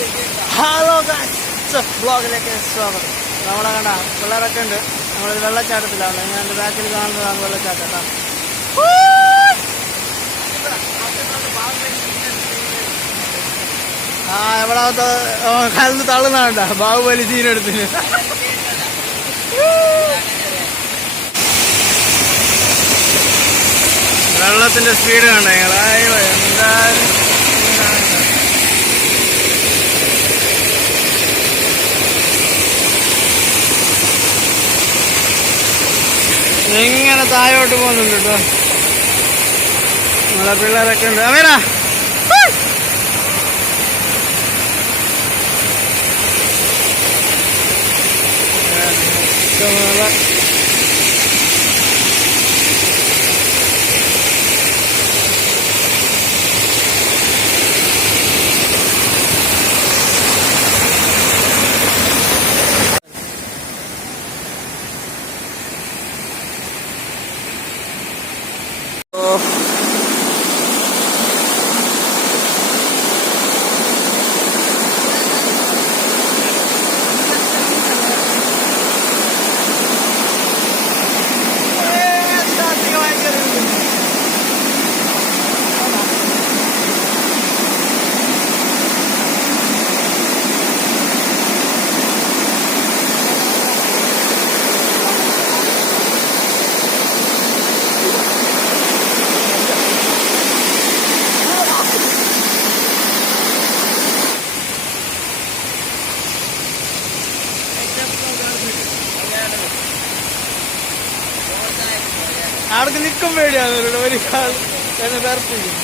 Hello guys, ബ്ലോഗിലേക്ക് സ്വാഗതം. നമ്മളെ കണ്ട പിള്ളേരൊക്കെ ഉണ്ട്. നമ്മളൊരു വെള്ളച്ചാട്ടത്തിലാണ്. ഞാൻ എൻ്റെ ബാക്കിൽ കാണുന്നതാണ് വെള്ളച്ചാട്ടം കേട്ടോ. എവിടാത്ത കലന്ന് തള്ളുന്നാണ്ട ബാഹുബലി സീനെടുത്തിന്. വെള്ളത്തിന്റെ സ്പീഡ് കണ്ട നിങ്ങൾ. എന്തായാലും ഇങ്ങനെ താഴോട്ട് പോകുന്നുണ്ട് കേട്ടോ. നമ്മളെ പിള്ളേരൊക്കെ ഉണ്ട്. അമീറാ അവിടെ നിൽക്കും പേടിയാണ്. ഒരു കാൽ എന്നെ തർപ്പിക്കും.